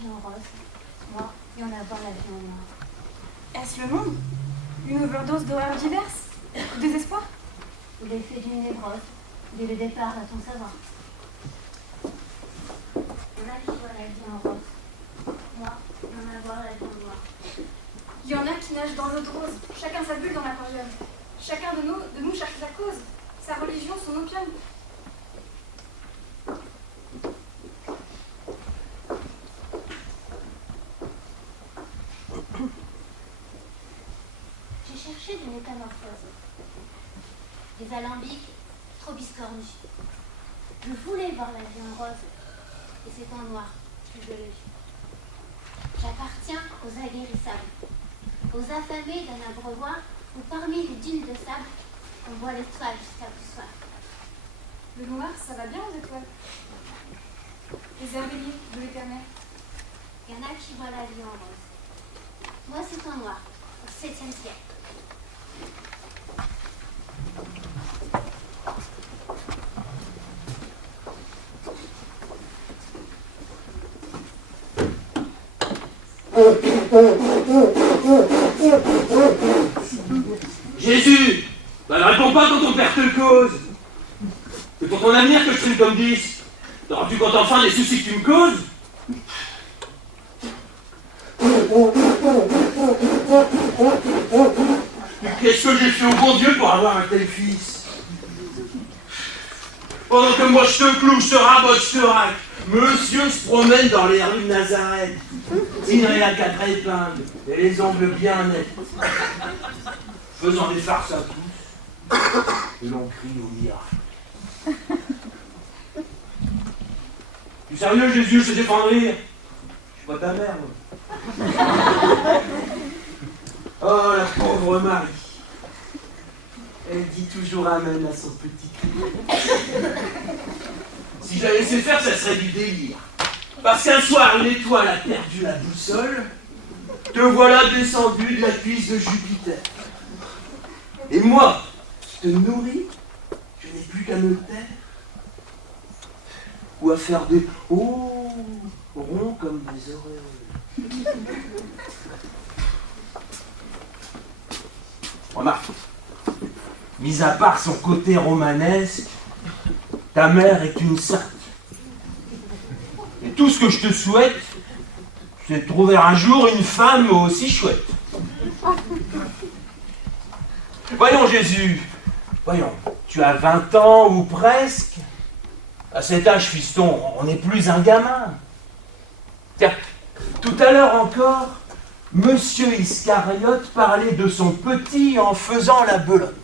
vie en rose. Moi, et en avoir la vie en noir. Est-ce le monde? Une overdose d'horreurs diverses? Du désespoir? Ou l'effet d'une névrose, dès le départ, va-t-on savoir. Il y en a qui voient la vie en rose. Moi, et en avoir la vie en noir. Il y en a qui nagent dans l'eau de rose, chacun sa bulle dans l'aquarium. Chacun de nous cherche sa cause, sa religion, son opium. J'ai cherché des métamorphoses, des alambics trop biscornus. Je voulais voir la vie en rose, et c'est en noir que je le vis. J'appartiens aux aguerrissables, aux affamés d'un abreuvoir où parmi les dunes de sable, on voit l'étoile jusqu'à plus soif. Le noir, ça va bien aux étoiles. Les herbes bénies de l'éternel. Il y en a qui voient la vie en rose. Moi, c'est en noir, au 7e siècle. Jésus, bah, ne réponds pas quand ton père te le cause. C'est pour ton avenir que je trime comme 10. Te rends-tu compte enfin des soucis que tu me causes? Mais qu'est-ce que j'ai fait au bon Dieu pour avoir un tel fils? Pendant que moi je te cloue, je te rabote, je te racle, monsieur se promène dans les rues de Nazareth, tiré à 4 épingles et les ongles bien nets, faisant des farces à tous, et l'on crie au miracle. Tu es sérieux, Jésus, je te défends de rire? Je suis pas ta mère, moi. Oh, la pauvre Marie. Elle dit toujours amen à son petit cri. Si je la laissais faire, ça serait du délire. Parce qu'un soir, une étoile a perdu la boussole, te voilà descendu de la cuisse de Jupiter. Et moi, qui te nourris, je n'ai plus qu'à me taire. Ou à faire des oh ronds comme des auréoles. Remarque, mis à part son côté romanesque, ta mère est une sainte. Et tout ce que je te souhaite, c'est de trouver un jour une femme aussi chouette. Voyons Jésus, voyons, tu as 20 ans ou presque. À cet âge, fiston, on n'est plus un gamin. Tiens, tout à l'heure encore, Monsieur Iscariote parlait de son petit en faisant la belote.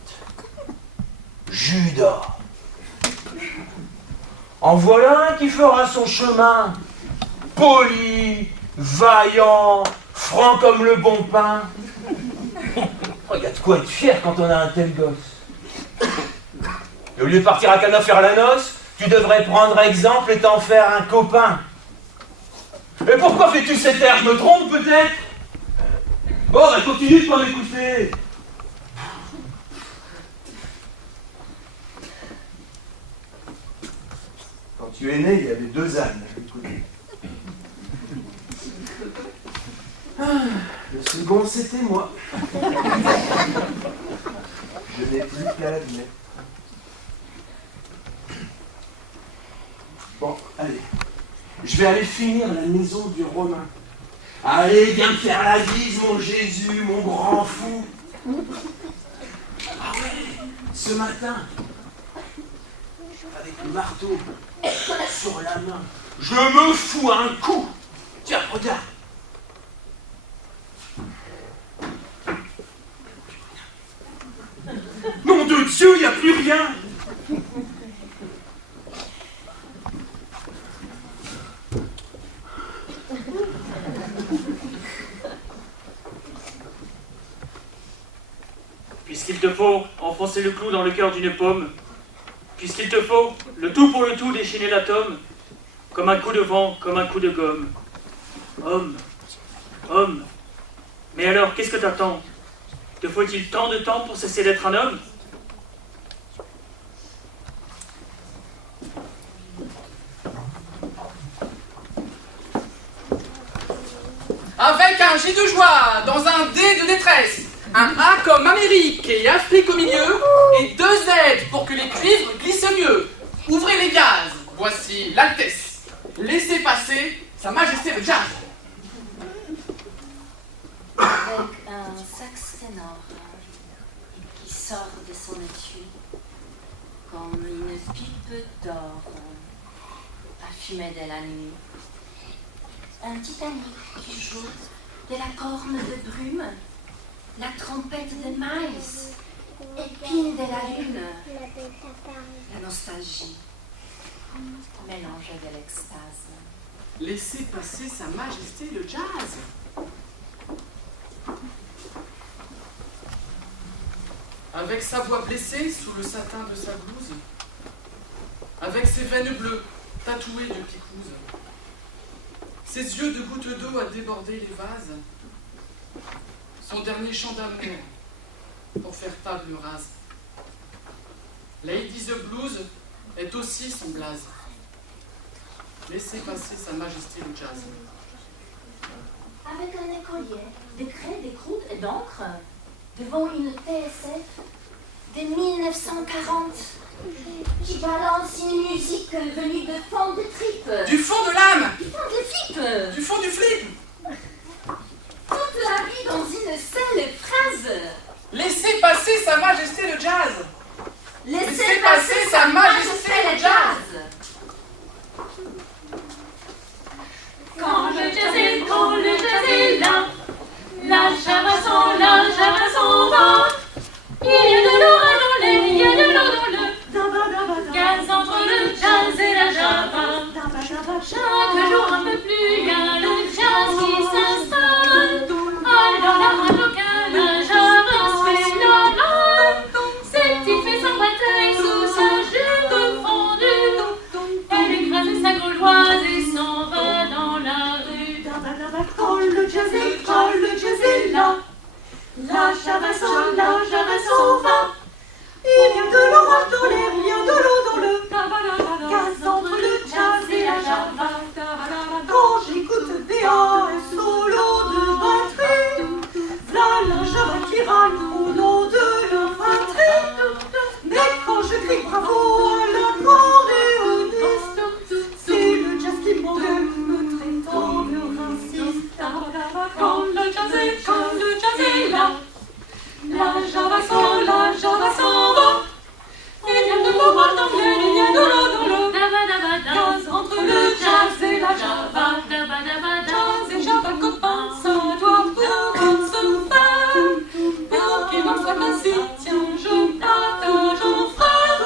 Judas. En voilà un qui fera son chemin, poli, vaillant, franc comme le bon pain. Il y a de quoi être fier quand on a un tel gosse. Et au lieu de partir à Cana faire la noce, tu devrais prendre exemple et t'en faire un copain. Et pourquoi fais-tu cet air? Je me trompe peut-être? Bon, bah continue de pas m'écouter. Quand tu es né, il y avait 2 ânes. Le second, c'était moi. Je n'ai plus qu'à l'admettre. Bon, allez. Je vais aller finir la maison du Romain. Allez, viens me faire la bise, mon Jésus, mon grand fou. Ah ouais, ce matin, avec le marteau sur la main, je me fous un coup. Tiens, regarde. Nom de Dieu, il n'y a plus rien. Puisqu'il te faut enfoncer le clou dans le cœur d'une pomme, puisqu'il te faut le tout pour le tout déchaîner l'atome, comme un coup de vent, comme un coup de gomme. Homme, homme, mais alors qu'est-ce que t'attends? Te faut-il tant de temps pour cesser d'être un homme? J de joie, dans un D de détresse. Un A comme Amérique et Afrique au milieu, et 2 Z pour que les cuivres glissent mieux. Ouvrez les gaz, voici l'Altesse. Laissez passer Sa Majesté le jazz. Avec un sax ténor qui sort de son étui comme une pipe d'or à fumer de la nuit. Un Titanic qui joue de la corne de brume, la trompette de maïs, épine de la lune, la nostalgie mélangée de l'extase. Laissez passer Sa Majesté le jazz. Avec sa voix blessée sous le satin de sa blouse, avec ses veines bleues tatouées de picouse, ses yeux de gouttes d'eau à déborder les vases, son dernier chant d'amour pour faire table rase. Lady the Blues est aussi son blaze. Laissez passer Sa Majesté le jazz. Avec un écolier, des craies, des croûtes et d'encre, devant une TSF de 1940 qui balance une musique venue de fond de tripes. Du fond de l'âme, Du fond de flip. du fond du flip. Toute la vie dans une seule phrase. Laissez passer Sa Majesté le jazz. Laissez passer Sa Majesté le jazz. Quand le jazz est là, la java s'en va. Il y a de l'orage dans l'air, il y a de l'eau dans le gaz entre le jazz et la java. Chaque jour un peu plus, il y a le jazz qui s'installe. Alors la main locale, la java se fait la la. Ses petites fesses en bataille sous sa jupe fondue. Elle écrase sa gauloise et s'en va dans la rue. Quand le jazz est là, la java s'en va. Il y a de l'orage dans l'air, il y a de l'eau dans le gaz entre le jazz et la java. Quand j'écoute Béa, un solo de batterie, v'là la java qui râle au nom de l'infanterie. Mais quand je crie bravo à l'accordéoniste, c'est le jazz qui m'engueule, me traitant de raciste. Quand le jazz est là, la java s'en va. Il y a de l'orage dans l'air, il y a de l'eau dans le gaz entre le jazz et la java. Jazz et java copains, ça doit pouvoir se faire. Pour qu'il en soit ainsi, tiens, je partage en frère.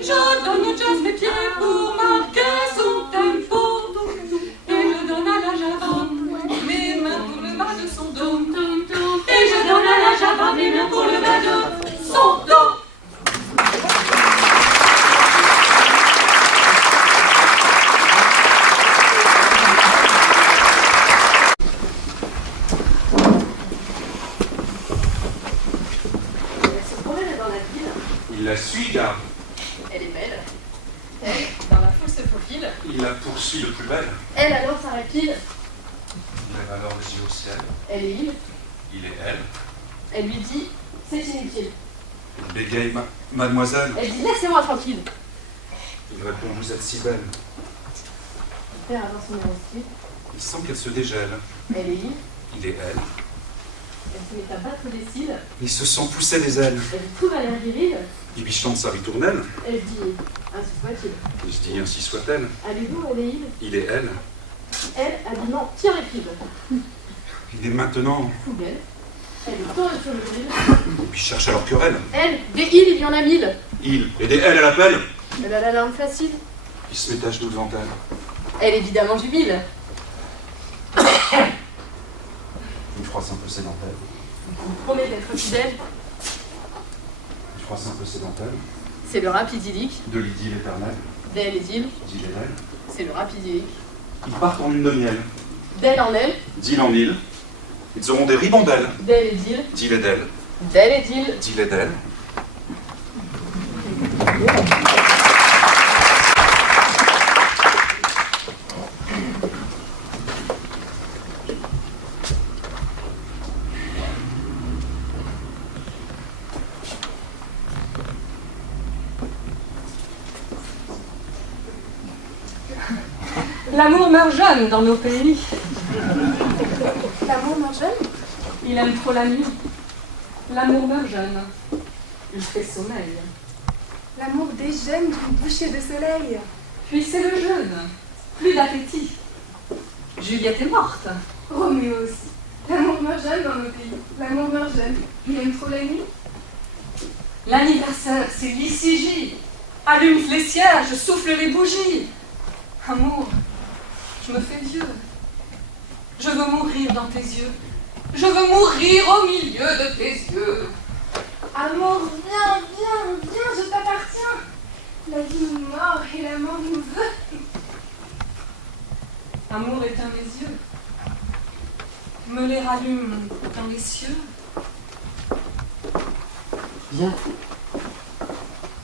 Je donne au jazz mes pieds pour marquer son tempo. Et je donne à la java mes mains pour le bas de son dos. Et je donne à la java mes mains pour le bas de son dos. Il la suit, gare. Elle est belle. Elle, dans la foule, se faufile. Il la poursuit le plus belle. Elle alors s'arrête pile. Il lève alors les yeux au ciel. Elle est il. Il est elle. Elle lui dit, c'est inutile. Il bégaye, mademoiselle. Elle dit, laissez-moi tranquille. Il répond, vous êtes si belle. Le père avance son style. Il sent qu'elle se dégèle. Elle est il. Il est elle. Elle se met à battre des cils. Il se sent pousser des ailes. Elle trouve à l'air viril. Il lui chante sa ritournelle. Elle dit, ainsi soit-il. Il se dit, ainsi soit-elle. Allez-vous, elle est il. Il est elle. Elle a dit non, tire les fils. Il est maintenant. Poubelle. Elle tourne sur le grill. Et puis cherche alors querelle. Elle, des il y en a 1000. Il et des elle à l'appel. Elle a la langue facile. Il se met à genoux devant elle. Elle évidemment jubile. Il froisse un peu ses dentelles. Il promet d'être fidèle. Il froisse un peu ses dentelles. C'est le rap idyllique. De l'idylle éternelle. D'elle et d'il. D'île et d'elle. C'est le rap idyllique. Ils partent en lune de miel. D'elle en elle. D'île en île. Ils auront des ribambelles. D'elle et d'il. D'île et d'elle. D'elle et d'il. D'île et d'elle. L'amour meurt jeune dans nos pays. L'amour meurt jeune? Il aime trop la nuit. L'amour meurt jeune. Il fait sommeil. L'amour déjeune d'une bouchée de soleil. Puis c'est le jeûne. Plus d'appétit. Juliette est morte. Roméo aussi. L'amour meurt jeune dans nos pays. L'amour meurt jeune. Il aime trop la nuit. L'anniversaire, c'est l'ICJ. Allume les cierges, souffle les bougies. Amour, je me fais vieux. Je veux mourir dans tes yeux. Je veux mourir au milieu de tes yeux. Amour, viens, viens, viens, je t'appartiens. La vie nous mord et la mort nous veut. Amour éteint mes yeux. Me les rallume dans les cieux. Viens.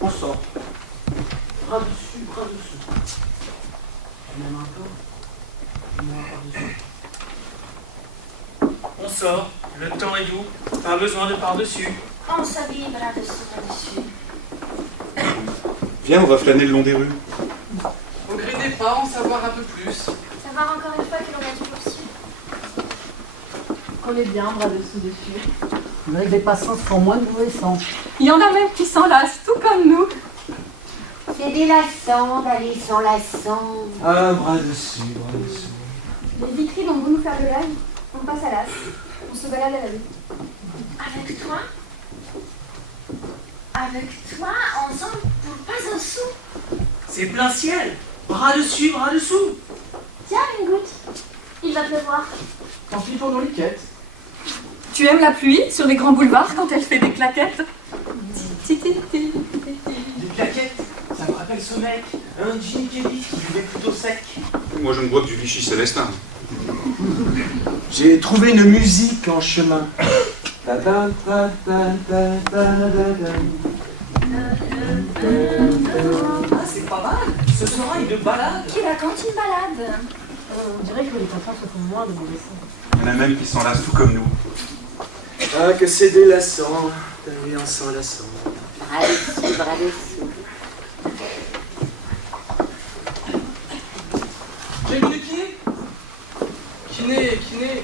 On sort. Bras dessus, bras dessous. Tu m'aimes encore? Moi par-dessus. On sort, le temps est doux, pas besoin de par-dessus. On s'habille bras dessus, bras dessus. Viens, on va flâner le long des rues. Au gré des pas, en savoir un peu plus. Savoir encore une fois que l'on a toujours su. On est bien, bras dessous dessus. Avec des passants font moins de mauvais sens. Il y en a même qui s'enlacent, tout comme nous. C'est délassant d'aller s'enlaçant. Ah, bras dessus, bras dessous. Les vitrines ont beau nous faire de l'œil, on passe à l'as. On se balade à la rue. Avec toi? Avec toi, ensemble, pour pas un sou. C'est plein ciel, bras dessus, bras dessous. Tiens, une goutte. Il va pleuvoir. Tant pis pour nos liquettes. Tu aimes la pluie sur les grands boulevards quand elle fait des claquettes? Des claquettes, ça me rappelle ce mec, un Jimmy Kelly qui buvait plutôt sec. Moi, je ne bois que du Vichy Célestin. J'ai trouvé une musique en chemin. Ta ta ta ta ta ta ta. Ah, c'est pas mal, ce sera une balade. Qui raconte une balade? On dirait que les enfants se font moins de mauvais sens. Il y en a même qui s'enlacent tout comme nous. Ah, que c'est délassant, ta vie en s'enlaçant. Bras dessus, bras dessous. J'ai une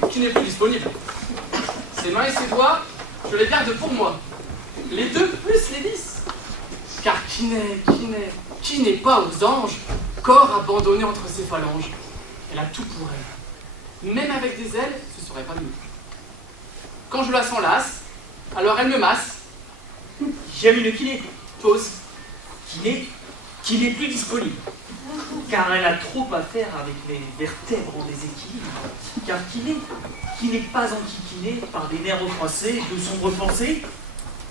qui n'est plus disponible. Ses mains et ses doigts, je les garde pour moi. Les deux plus les 10. Car qui n'est pas aux anges, corps abandonné entre ses phalanges. Elle a tout pour elle. Même avec des ailes, ce serait pas mieux. Quand je la s'enlace, alors elle me masse. J'aime une kiné, Toi aussi. qui n'est plus disponible. Car elle a trop à faire avec les vertèbres en déséquilibre. Car qui n'est pas enquiquiné par des nerfs froissés, de sombres pensées.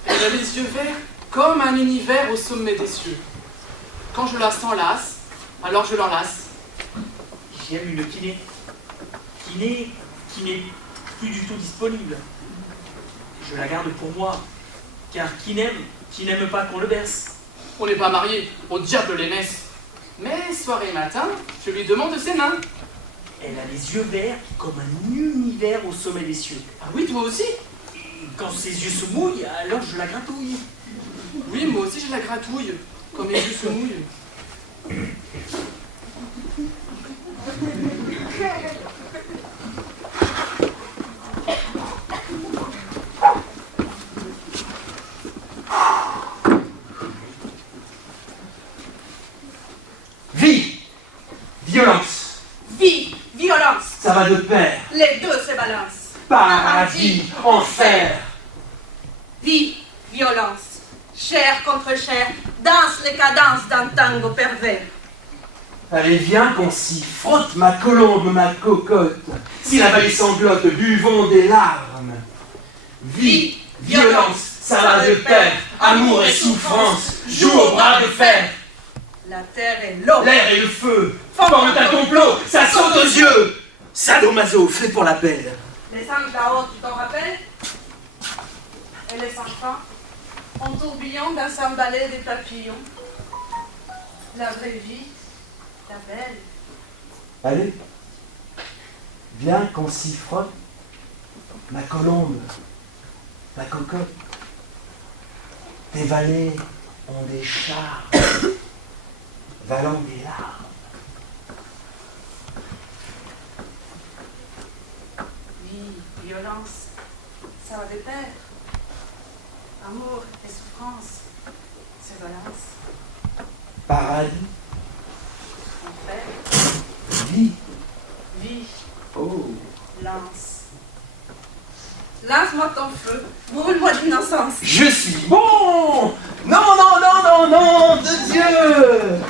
Elle a les yeux verts comme un univers au sommet des cieux. Quand je la s'enlace, alors je l'enlace. J'aime une kiné, qui n'est plus du tout disponible. Je la garde pour moi, car qui n'aime pas qu'on le berce. On n'est pas mariés, au diable les messes. Mais soir et matin, je lui demande ses mains. Elle a les yeux verts comme un univers au sommet des cieux. Ah oui, toi aussi? Et quand ses yeux se mouillent, alors je la gratouille. Oui, moi aussi je la gratouille, comme mes yeux se mouillent. Vie, violence, Vie, violence, ça va de pair. les deux se balancent. Paradis, enfer. Vie, violence, chair contre chair, danse les cadences d'un tango pervers. Allez, viens qu'on s'y frotte, ma colombe, ma cocotte. Si la vallée sanglote, buvons des larmes. Vie, violence, ça va de pair. Amour et souffrance, joue au bras de fer. La terre et l'eau. L'air et le feu forment un complot, ça saute aux yeux. Sadomaso, fait pour la pelle. Les Sao, tu t'en rappelles? Et les enfants, en tourbillon d'un sambalé des papillons. La vraie vie, la belle. Allez, viens qu'on s'y frotte, ma colombe, ma cocotte. Tes vallées ont des charmes, valant des larmes. Vie, violence, ça va de pair. Amour et souffrance, c'est balance. Paradis, Enfer, vie. vie, Oh. lance. Lance-moi ton feu, brûle-moi d'innocence. Je suis bon. Non, non, non, non, non, de Dieu.